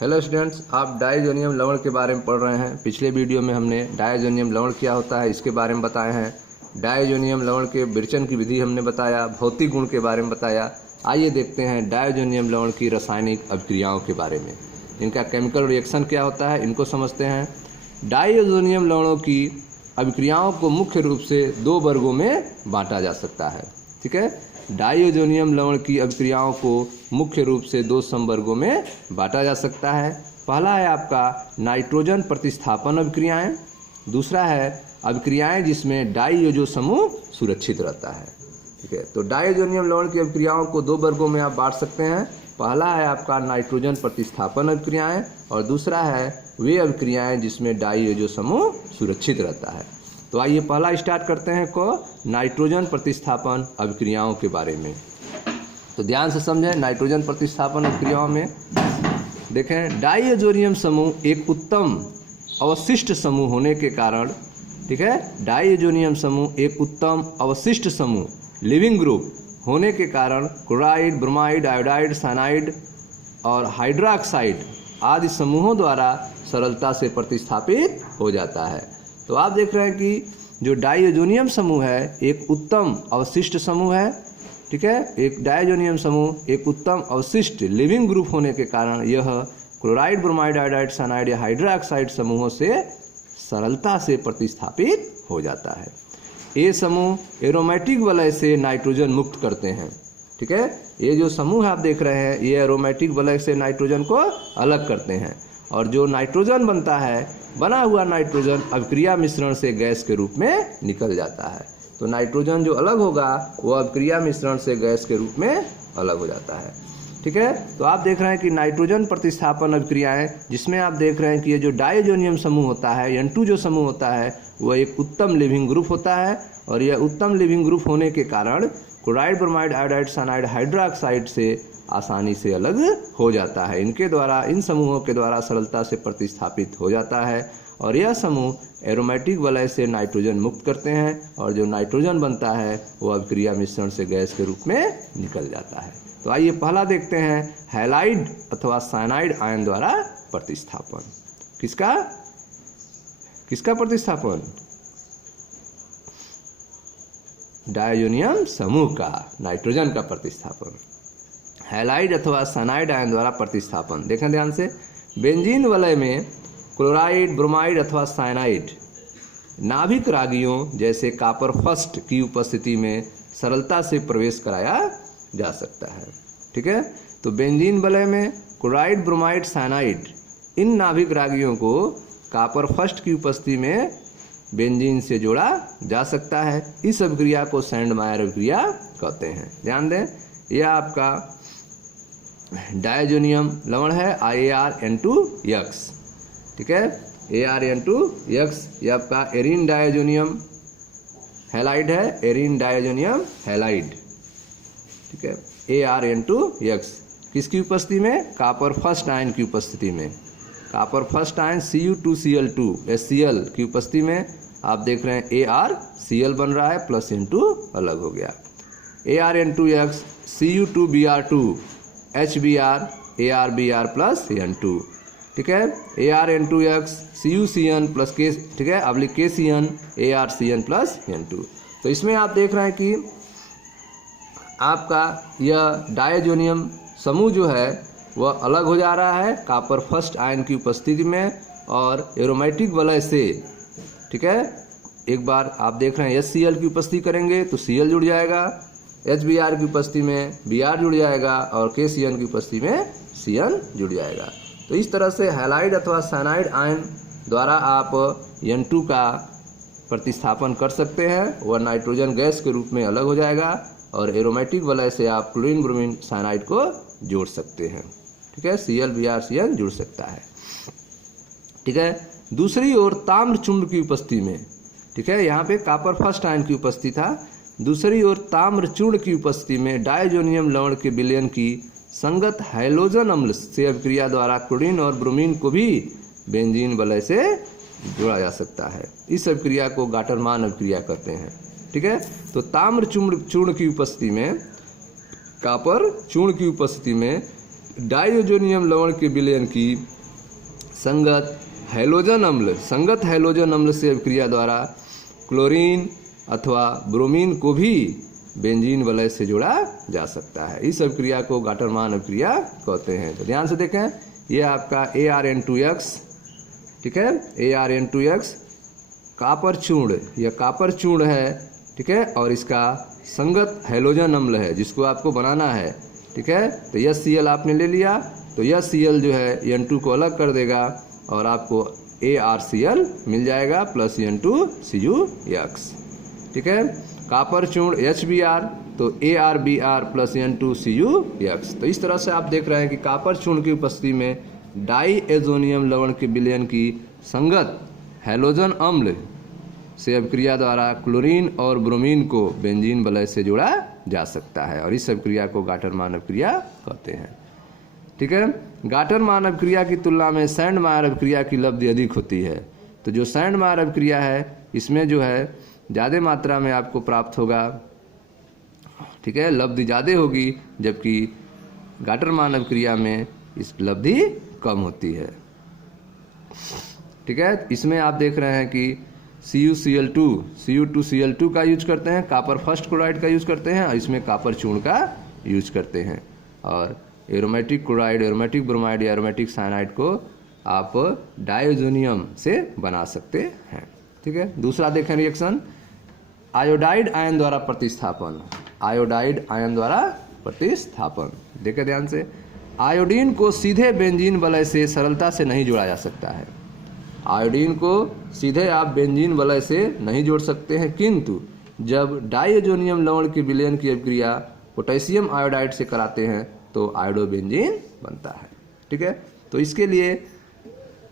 Hello students, आप diazonium लवण के बारे में पढ़ रहे हैं। पिछले वीडियो में हमने डायजोनियम लवण क्या होता है इसके बारे में बताए हैं। डायजोनियम लवण के विरचन की विधि हमने बताया, भौतिक गुण के बारे में बताया। आइए देखते हैं डायजोनियम लवण की रासायनिक अभिक्रियाओं के बारे में। इनका केमिकल रिएक्शन क्या होता है इनको समझते हैं। डायजोनियम लवणों की अभिक्रियाओं को मुख्य रूप से दो वर्गों में बांटा जा सकता है। ठीक है, डायजोनियम लवण की अभिक्रियाओं को मुख्य रूप से दो समवर्गों में बांटा जा सकता है। पहला है आपका नाइट्रोजन प्रतिस्थापन अभिक्रियाएं, दूसरा है अभिक्रियाएं जिसमें डाइयोजो समूह सुरक्षित रहता है। ठीक है, तो डायजोनियम लवण की अभिक्रियाओं को दो वर्गों में आप बांट सकते हैं। पहला है आपका नाइट्रोजन प्रतिस्थापन अभिक्रियाएं और दूसरा है वे अभिक्रियाएं जिसमें डाइयोजो समूह सुरक्षित रहता है। तो आइए पहला स्टार्ट करते हैं को नाइट्रोजन प्रतिस्थापन अभिक्रियाओं के बारे में। तो ध्यान से समझें, नाइट्रोजन प्रतिस्थापन अभिक्रियाओं में देखें, डायजोनियम समूह एक उत्तम अवशिष्ट समूह होने के कारण, ठीक है, डायजोनियम समूह एक उत्तम अवशिष्ट समूह लिविंग ग्रुप होने के कारण क्लोराइड, ब्रोमाइड, आयोडाइड, साइनाइड और हाइड्रोक्साइड आदि समूहों द्वारा सरलता से प्रतिस्थापित हो जाता है। तो आप देख रहे हैं कि जो डायजोनियम समूह है एक उत्तम अवशिष्ट समूह है। ठीक है, एक डायजोनियम समूह एक उत्तम अवशिष्ट लिविंग ग्रुप होने के कारण यह क्लोराइड, ब्रोमाइड, आयोडाइड, साइनाइड या हाइड्रोक्साइड समूहों से सरलता से प्रतिस्थापित हो जाता है। ये समूह एरोमेटिक वलय से नाइट्रोजन मुक्त करते हैं। ठीक है, ये जो समूह आप देख रहे हैं ये एरोमेटिक वलय से नाइट्रोजन को अलग करते हैं और जो नाइट्रोजन बनता है, बना हुआ नाइट्रोजन अभिक्रिया मिश्रण से गैस के रूप में निकल जाता है। तो नाइट्रोजन जो अलग होगा वो अभिक्रिया मिश्रण से गैस के रूप में अलग हो जाता है। ठीक है, तो आप देख रहे हैं कि नाइट्रोजन प्रतिस्थापन अभिक्रियाएं जिसमें आप देख रहे हैं कि ये जो डायजोनियम समूह होता है, N2 जो समूह होता है वह एक उत्तम लिविंग ग्रुप होता है और यह उत्तम लिविंग ग्रुप होने के कारण chloride, bromide, iodide, cyanide, hydroxide से आसानी से अलग हो जाता है। इनके द्वारा, इन समूहों के द्वारा सरलता से प्रतिस्थापित हो जाता है और यह समूह एरोमेटिक वलय से नाइट्रोजन मुक्त करते हैं और जो नाइट्रोजन बनता है वो अभिक्रिया मिश्रण से गैस के रूप में निकल जाता है। तो आइए पहला देखते हैं हैलाइड अथवा साइनाइड आयन द्वारा प्रतिस्थापन। किसका किसका प्रतिस्थापन? डायजोनियम समूह का नाइट्रोजन का प्रतिस्थापन। हैलाइड अथवा साइनाइड आयन द्वारा प्रतिस्थापन देखें ध्यान से। बेंजीन वलय में क्लोराइड, ब्रोमाइड अथवा साइनाइड नाभिक रागियों जैसे कॉपर फर्स्ट की उपस्थिति में सरलता से प्रवेश कराया जा सकता है। ठीक है, तो बेंजीन वलय में क्लोराइड, ब्रोमाइड, साइनाइड इन नाभिक रागियों को कॉपर फर्स्ट की उपस्थिति में बेंजीन से जोड़ा जा सकता है। इस अभिक्रिया को सैंडमायर अभिक्रिया कहते हैं। ध्यान दें, यह आपका डायजोनियम लवण है ArN2X। ठीक है, ArN2X यह आपका एरीन डायजोनियम हैलाइड है, एरीन डायजोनियम हैलाइड। ठीक है, ArN2X किसकी उपस्थिति में? कॉपर फर्स्ट आयन की उपस्थिति में। Copper first ion Cu2Cl2 HCl की उपस्थिति में आप देख रहे हैं ArCl बन रहा है प्लस N2 अलग हो गया। ArN2X Cu2Br2 HBr ArBr plus N2। ठीक है, ArN2X CuCN प्लस K, ठीक है, oblique KCN ArCN plus N2। तो इसमें आप देख रहे हैं कि आपका यह डायजोनियम समूह जो है वह अलग हो जा रहा है कॉपर फर्स्ट आयन की उपस्थिति में और एरोमेटिक वलय से। ठीक है, एक बार आप देख रहे हैं HCl की उपस्थिति करेंगे तो Cl जुड़ जाएगा, HBr की उपस्थिति में Br जुड़ जाएगा और KCN की उपस्थिति में Cn जुड़ जाएगा। तो इस तरह से हैलाइड अथवा साइनाइड आयन द्वारा आप N2 का प्रतिस्थापन कर सकते हैं। वह नाइट्रोजन गैस के रूप में अलग हो जाएगा और एरोमेटिक वलय से आप क्लोरीन, ब्रोमीन, साइनाइड को जोड़ सकते हैं। ठीक है, Cl, Br, Cn जुड़ सकता है। ठीक है, दूसरी ओर ताम्र चूर्ण की उपस्थिति में, ठीक है, यहाँ पे कॉपर फर्स्ट आयन की उपस्थिति था, दूसरी ओर ताम्र चूर्ण की उपस्थिति में डायजोनियम लवण के विलयन की संगत हैलोजन अम्ल से अभिक्रिया द्वारा क्लोरीन और ब्रोमीन को भी बेंजीन वलय से जोड़ा जा सकता है। इस अभिक्रिया को गाटरमान अभिक्रिया कहते हैं। ठीक है, तो ताम्र चूर्ण की उपस्थिति में, कॉपर चूर्ण की उपस्थिति में डाइओजोनियम लवण के विलयन की संगत हैलोजन अम्ल से अभिक्रिया द्वारा क्लोरीन अथवा ब्रोमीन को भी बेंजीन वलय से जोड़ा जा सकता है। इस अभिक्रिया को गाटरमान अभिक्रिया कहते हैं। तो ध्यान से देखें, ये आपका ArN2X, ठीक है, ArN2X कापर चूर्ण, यह कापर चूर्ण है, ठीक है, और इसका संगत हैलोजन अम्ल है जिसको आपको बनाना है, ठीक है। तो यह Cl आपने ले लिया, तो यह Cl जो है N2 को अलग कर देगा और आपको ArCl मिल जाएगा प्लस N2CuX, ठीक है। कापर चूर्ण HBr, तो ArBr प्लस N2CuX। तो इस तरह से आप देख रहे हैं कि कापर चूर्ण की उपस्थिति में डाइएजोनियम लवण के विलयन की संगत हैलोजन अम्ल से अभिक्रिया द्वारा क्लोरीन और ब्रोमीन को बेंजीन वलय से जोड़ा जा सकता है और इस अभिक्रिया को गाटरमान अभिक्रिया कहते हैं, ठीक है। गाटरमान अभिक्रिया की तुलना में सैंडमायर अभिक्रिया की लब्धि अधिक होती है। तो जो सैंडमायर अभिक्रिया है इसमें जो है ज़्यादा मात्रा में आपको प्राप्त होगा, ठीक है, लब्धि ज़्यादा होगी, जबकि गाटरमान अभिक्रिया में इस लब्धि कम होती है, ठीक है। इसमें आप देख रहे हैं कि Cu2Cl2 का यूज करते हैं, कापर फर्स्ट क्लोराइड का यूज करते हैं और इसमें कापर चूर्ण का यूज करते हैं। और एरोमेटिक क्लोराइड, एरोमेटिक ब्रोमाइड या एरोमेटिक साइनाइड को आप डाइओजोनियम से बना सकते हैं, ठीक है। दूसरा देखें रिएक्शन, आयोडाइड आयन द्वारा प्रतिस्थापन। आयोडाइड आयन द्वारा प्रतिस्थापन, देखें ध्यान से, आयोडीन को सीधे बेंजीन वलय से सरलता से नहीं जोड़ा जा सकता है। आयोडीन को सीधे आप बेंजीन वलय से नहीं जोड़ सकते हैं, किंतु जब डाइओजोनियम लवण के विलयन की अभिक्रिया पोटेशियम आयोडाइड से कराते हैं तो आयोडोबेंजीन बनता है, ठीक है। तो इसके लिए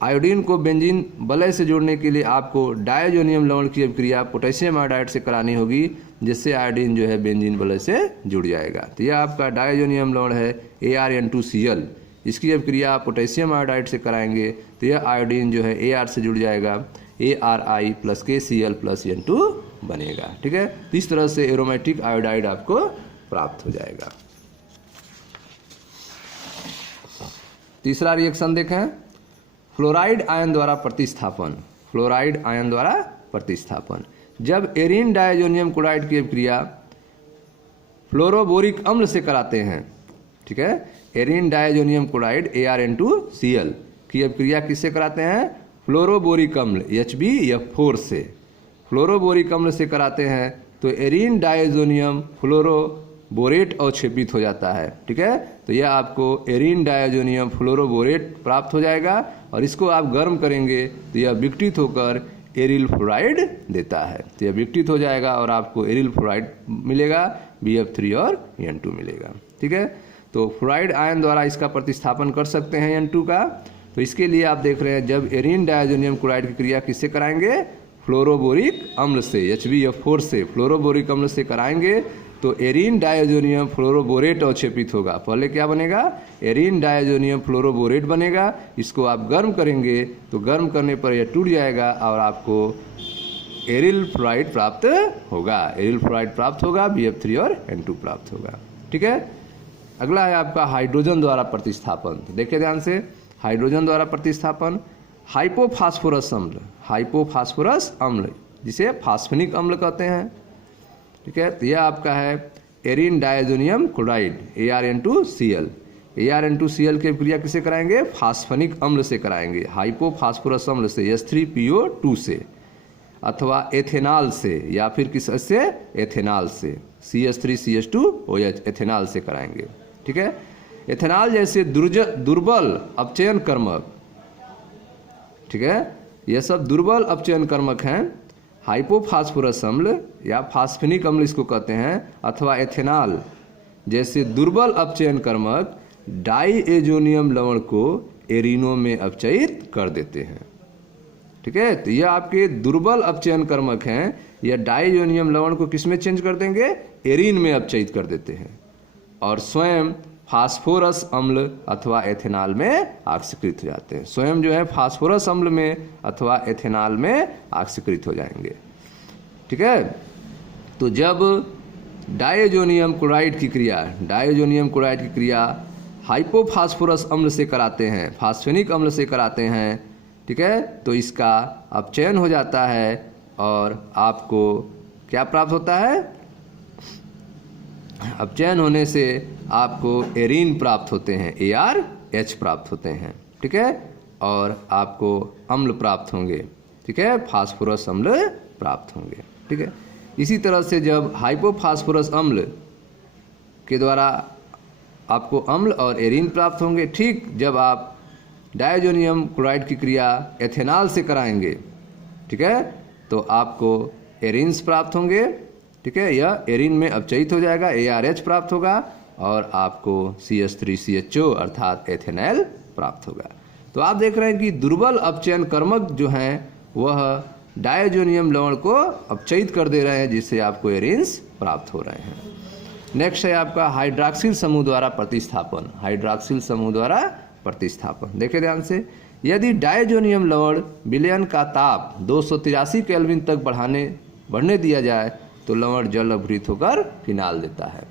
आयोडीन को बेंजीन वलय से जोड़ने के लिए आपको डाइओजोनियम लवण की अभिक्रिया पोटेशियम आयोडाइड से करानी होगी, जिससे आयोडीन जो है बेंजीन वलय से जुड़ जाएगा। तो यह आपका डाइओजोनियम लवण है ArN2Cl, इसकी अभिक्रिया आप पोटेशियम आयोडाइड से कराएंगे तो यह आयोडीन जो है Ar से जुड़ जाएगा, ARI plus KCl plus N2 बनेगा, ठीक है। तो इस तरह से एरोमेटिक आयोडाइड आपको प्राप्त हो जाएगा। तीसरा रिएक्शन देखें, फ्लोराइड आयन द्वारा प्रतिस्थापन। फ्लोराइड आयन द्वारा प्रतिस्थापन, जब एरीन डाइओजोनियम क्लोराइड की अभिक्रिया फ्लोरोबोरिक अम्ल से कराते हैं, ठीक है, एरीन डाइओजोनियम क्लोराइड ArN2Cl की अभिक्रिया किससे कराते हैं, फ्लोरोबोरिक अम्ल HbF4 से। फ्लोरोबोरिक अम्ल से कराते हैं तो एरीन डाइओजोनियम फ्लोरोबोरेट अवक्षेपित हो जाता है, ठीक है। तो यह आपको एरीन डाइओजोनियम फ्लोरोबोरेट प्राप्त हो जाएगा और इसको आप गर्म करेंगे तो यह विघटित होकर एरिल फ्लोराइड देता है। तो यह विघटित हो जाएगा और आपको एरिल फ्लोराइड मिलेगा, BF3 और N2 मिलेगा, ठीक है। तो फ्लोराइड आयन द्वारा इसका प्रतिस्थापन कर सकते हैं N2 का। तो इसके लिए आप देख रहे हैं, जब एरीन डाइओजोनियम क्लोराइड की क्रिया किससे कराएंगे, फ्लोरोबोरिक अम्ल से, HbF4 से फ्लोरोबोरिक अम्ल से कराएंगे तो एरीन डाइओजोनियम फ्लोरोबोरेट अवक्षेपित होगा। पहले क्या बनेगा, एरीन डाइओजोनियम फ्लोरोबोरेट बनेगा, इसको आप गर्म करेंगे तो गर्म करने पर यह टूट जाएगा और आपको एरिल फ्लोराइड प्राप्त होगा। एरिल फ्लोराइड प्राप्त होगा, BF3 और N2 प्राप्त होगा, ठीक है। अगला है आपका हाइड्रोजन द्वारा प्रतिस्थापन। देखिए ध्यान से, हाइड्रोजन द्वारा प्रतिस्थापन, हाइपोफास्फोरस अम्ल, हाइपोफास्फोरस अम्ल जिसे फास्फेनिक अम्ल कहते हैं, ठीक है। तो यह आपका है एरीन डाइओजोनियम क्लोराइड ArN2Cl। ArN2Cl की अभिक्रिया किसे कराएंगे, फास्फेनिक अम्ल से कराएंगे, हाइपोफास्फोरस अम्ल से H3PO2 से, अथवा एथेनॉल से, या फिर किस से, एथेनॉल से, CH3CH2OH एथेनॉल से कराएंगे, ठीक है। एथेनॉल जैसे दुर्बल अपचयन कर्मक, ठीक है, यह सब दुर्बल अपचयन कर्मक हैं, हाइपोफास्फोरस अम्ल या फास्फेनिक अम्ल इसको कहते हैं, अथवा एथेनॉल जैसे दुर्बल अपचयन कर्मक डाइएजोनियम लवण को एरिनो में अपचयित कर देते हैं, ठीक है। तो यह आपके दुर्बल अपचयन कर्मक हैं, यह डाइओनियम लवण को किस में चेंज कर देंगे, एरीन में अपचयित कर देते हैं और स्वयं फास्फोरस अम्ल अथवा एथेनॉल में ऑक्सीकृत हो जाते हैं। स्वयं जो है फास्फोरस अम्ल में अथवा एथेनॉल में ऑक्सीकृत हो जाएंगे, ठीक है। तो जब डाइओजोनियम क्लोराइड की क्रिया, डाइओजोनियम क्लोराइड की क्रिया हाइपोफास्फोरस अम्ल से कराते हैं, फास्फेनिक अम्ल से कराते हैं, ठीक है, तो इसका अपचयन हो जाता है और आपको क्या प्राप्त होता है? अपचयन होने से आपको एरीन प्राप्त होते हैं, ARH प्राप्त होते हैं, ठीक है, और आपको अम्ल प्राप्त होंगे, ठीक है, फास्फोरस अम्ल प्राप्त होंगे, ठीक है। इसी तरह से जब हाइपोफास्फोरस अम्ल के द्वारा आपको अम्ल और एरीन प्राप्त होंगे, ठीक जब आप डायजोनियम क्लोराइड की क्रिया एथेनॉल से कराएंगे, ठीक है, तो आपको एरीन्स प्राप्त होंगे, ठीक है, यह एरीन में अपचयित हो जाएगा, ARH प्राप्त होगा और आपको CH3CHO अर्थात एथेनॉल प्राप्त होगा। तो आप देख रहे हैं कि दुर्बल अपचयन कर्मक जो हैं वह डायजोनियम लवण को अपचयित कर दे रहे हैं, जिससे आपको एरीन्स प्राप्त हो रहे हैं। नेक्स्ट है आपका हाइड्रॉक्सिल समूह द्वारा प्रतिस्थापन, हाइड्रॉक्सिल समूह द्वारा प्रतिस्थापन। देखिए ध्यान से, यदि डायजोनियम लवण विलयन का ताप 283 केल्विन तक बढ़ने दिया जाए तो लवण जल अवृत होकर फिनाल देता है,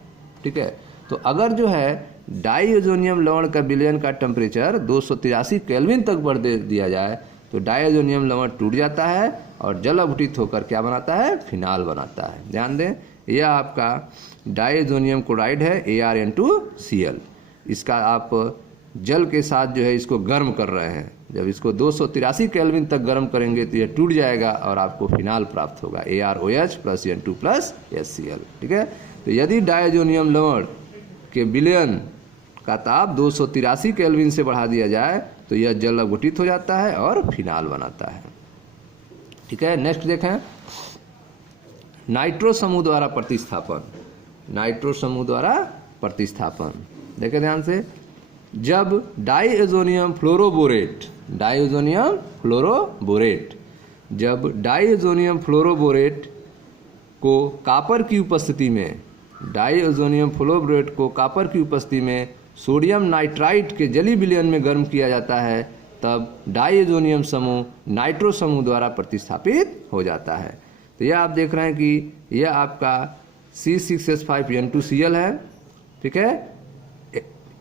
ठीक है। तो अगर जो है डायजोनियम लवण का विलयन का टेम्परेचर 283 केल्विन तक बढ़ दिया जाए तो डायजोनियम लवण टूट जाता है और जल अवृत होकर क्या बनाता है? फिनाल बनाता है। ध्यान दें, यह आपका डायजोनियम क्लोराइड है, ArN2Cl। इसका आप जल के साथ जो है इसको गर्म कर रहे हैं, जब इसको 283 केल्विन तक गर्म करेंगे तो यह टूट जाएगा और आपको फिनाल प्राप्त होगा, ArOH + N2 + HCl, ठीक है। तो यदि डायजोनियम लवण के विलयन का ताप 283 केल्विन से बढ़ा दिया जाए तो यह जल अवघटित हो जाता है और फिनाल बनाता है, ठीक है। नेक्स्ट देखें, नाइट्रो समूह द्वारा प्रतिस्थापन, नाइट्रो समूह द्वारा प्रतिस्थापन। देखें ध्यान से, जब डायजोनियम फ्लोरोबोरेट, जब डायजोनियम फ्लोरोबोरेट को कापर की उपस्थिति में, डायजोनियम फ्लोरोबोरेट को कापर की उपस्थिति में सोडियम नाइट्राइट के जलीय विलयन में गर्म किया जाता है, तब डायजोनियम समूह नाइट्रो समूह द्वारा प्रतिस्थापित हो जाता है। तो यह आप देख रहे हैं कि यह आपका C6H5N2Cl है, ठीक है,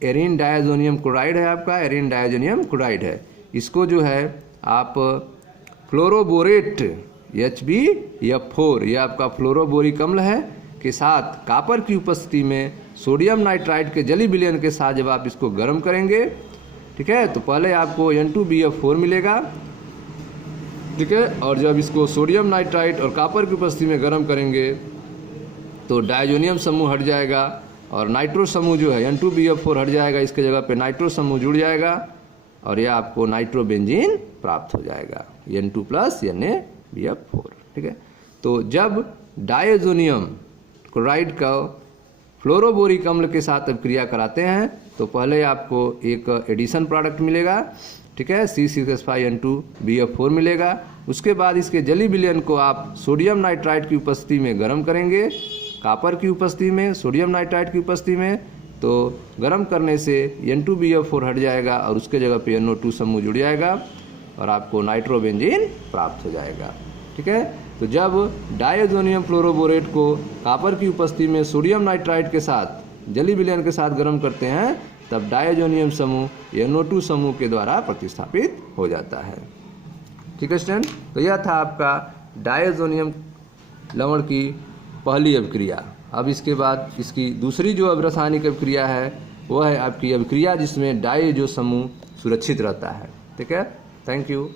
एरीन डायजोनियम क्लोराइड है, आपका एरीन डायजोनियम क्लोराइड है। इसको जो है आप फ्लोरोबोरेट HbF4, यह आपका फ्लोरोबोरिक अम्ल है, के साथ कापर की उपस्थिति में सोडियम नाइट्राइट के जलीय विलयन के साथ जब आप इसको गर्म करेंगे, ठीक है, तो पहले आपको N2BF4 मिलेगा, ठीक है, और जब इसको सोडियम नाइट्राइट और कापर की उपस्थिति में गर्म करेंगे तो डायजोनियम समूह हट जाएगा और नाइट्रो समूह जो है N2BF4 हट जाएगा, इसके जगह पे नाइट्रो समूह जुड़ जाएगा और यह आपको नाइट्रोबेंजीन प्राप्त हो जाएगा, N2 + NaBF4, ठीक है। तो जब डायजोनियम क्लोराइड का फ्लोरोबोरिक अम्ल के साथ अब क्रिया कराते हैं तो पहले आपको एक एडिशन प्रोडक्ट मिलेगा, ठीक है, C6H5N2BF4 मिलेगा। उसके बाद इसके जलीय विलयन को आप सोडियम नाइट्राइट की उपस्थिति में गर्म करेंगे, कापर की उपस्थिति में, सोडियम नाइट्राइट की उपस्थिति में, तो गर्म करने से N2BF4 हट जाएगा और उसके जगह पे NO2 समूह जुड़ जाएगा और आपको नाइट्रोबेंजीन प्राप्त हो जाएगा, ठीक है। तो जब डायजोनियम फ्लोरोबोरेट को कापर की उपस्थिति में सोडियम नाइट्राइट के साथ जलीय विलयन के साथ गर्म करते हैं तब डायजोनियम समूह NO2 समूह के द्वारा प्रतिस्थापित हो जाता है, ठीक है स्टूडेंट। तो यह था आपका डायजोनियम लवण की पहली अभिक्रिया। अब इसके बाद इसकी दूसरी जो रासायनिक अभिक्रिया है वह है आपकी अभिक्रिया जिसमें डायजो समूह सुरक्षित रहता है, ठीक है। Thank you.